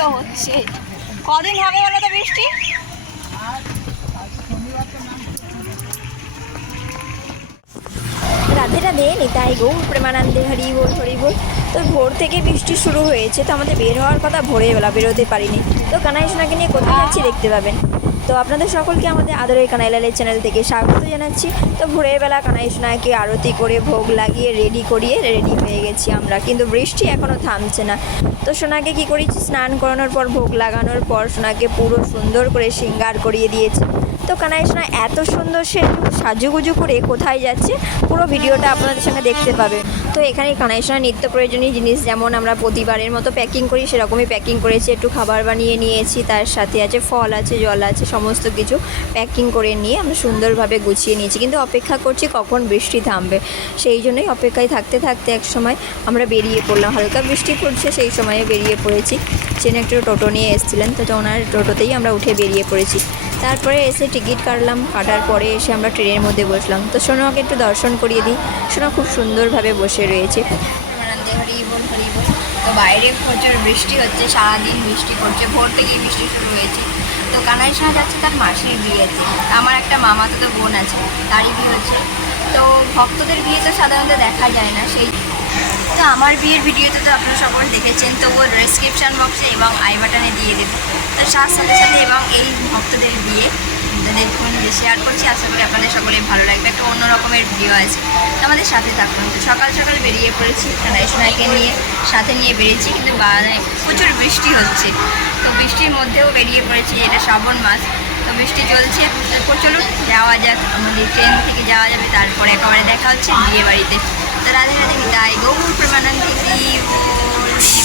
তো হচ্ছে। কদিন হবে বলো তো বৃষ্টি? রাধে রাধে, নিতাই গৌর প্রেমানন্দে, হরি বল হরি বল। তো ভোর থেকে বৃষ্টি শুরু হয়েছে, তো আমাদের বের হওয়ার কথা ভোরবেলা, বেরোতে পারিনি। তো কানাই সোনাকে নিয়ে কোথায় যাচ্ছি দেখতে পাবেন। তো আপনাদের সকলকে আমাদের আদরের কানাইলালের চ্যানেল থেকে স্বাগত জানাচ্ছি। তো ভোরের বেলা কানাই সোনাকে আরতি করে ভোগ লাগিয়ে রেডি হয়ে গেছি আমরা, কিন্তু বৃষ্টি এখনও থামছে না। তো সোনাকে কী করেছি, স্নান করানোর পর ভোগ লাগানোর পর সোনাকে পুরো সুন্দর করে শৃঙ্গার করিয়ে দিয়েছি। তো কানাই সোনা এত সুন্দর সে সাজুগুজু করে কোথায় যাচ্ছে, পুরো ভিডিওটা আপনাদের সঙ্গে দেখতে পাবে। তো এখানে কানাই সোনার নিত্য প্রয়োজনীয় জিনিস যেমন আমরা প্রতিবারের মতো প্যাকিং করি সেরকমই প্যাকিং করেছি। একটু খাবার বানিয়ে নিয়েছি, তার সাথে আছে ফল আছে, জল আছে, সমস্ত কিছু প্যাকিং করে নিয়ে আমরা সুন্দরভাবে গুছিয়ে নিয়েছি। কিন্তু অপেক্ষা করছি কখন বৃষ্টি থামবে, সেই জন্যই অপেক্ষায় থাকতে থাকতে এক সময় আমরা বেরিয়ে পড়লাম। হালকা বৃষ্টি পড়ছে, সেই সময়ে বেরিয়ে পড়েছি। চেনে একটু টোটো নিয়ে এসেছিলেন, তো ওনার টোটোতেই আমরা উঠে বেরিয়ে পড়েছি। তারপরে এসে টিকিট কাটলাম, কাটার পরে এসে আমরা ট্রেনের মধ্যে বসলাম। তো সোনাকে একটু দর্শন করিয়ে দিই। সোনা খুব সুন্দরভাবে বসে রয়েছে। হরি বল হরি বল। তো বাইরে প্রচুর বৃষ্টি হচ্ছে, সারাদিন বৃষ্টি পড়ছে, ভোর থেকেই বৃষ্টি শুরু হয়েছে। তো কানাই সোনা যাচ্ছে তার মাসির বিয়েতে। আমার একটা মামাতো বোন আছে, তারই বিয়ে হচ্ছে। তো ভক্তদের বিয়ে তো সাধারণত দেখা যায় না, সেই তো আমার বিয়ের ভিডিওতে তো আপনারা সকল দেখেছেন, তো ও ডেসক্রিপশান বক্সে এবং আই বাটনে দিয়ে দেবো। তো তার সাথে সাথে এবং এই ভক্তদের বিয়ে দেখুন যে শেয়ার করছি, আশা করি আপনাদের সকলেই ভালো লাগবে। একটা অন্য রকমের ভিডিও আছে, তো আমাদের সাথে থাকুন। তো সকাল সকাল বেরিয়ে পড়েছি, কানাই সোনাকে নিয়ে সাথে নিয়ে বেরিয়েছি, কিন্তু প্রচুর বৃষ্টি হচ্ছে। তো বৃষ্টির মধ্যেও বেরিয়ে পড়েছি, এটা শ্রাবণ মাস, তো বৃষ্টি চলছে। চলুন যাওয়া যাক, আমাদের ট্রেন থেকে যাওয়া যাবে, তারপরে একেবারে দেখা হচ্ছে বিয়ে বাড়িতে। তো রাধে রাধে, নিতাই গৌর প্রেমানন্দে, হরি বল।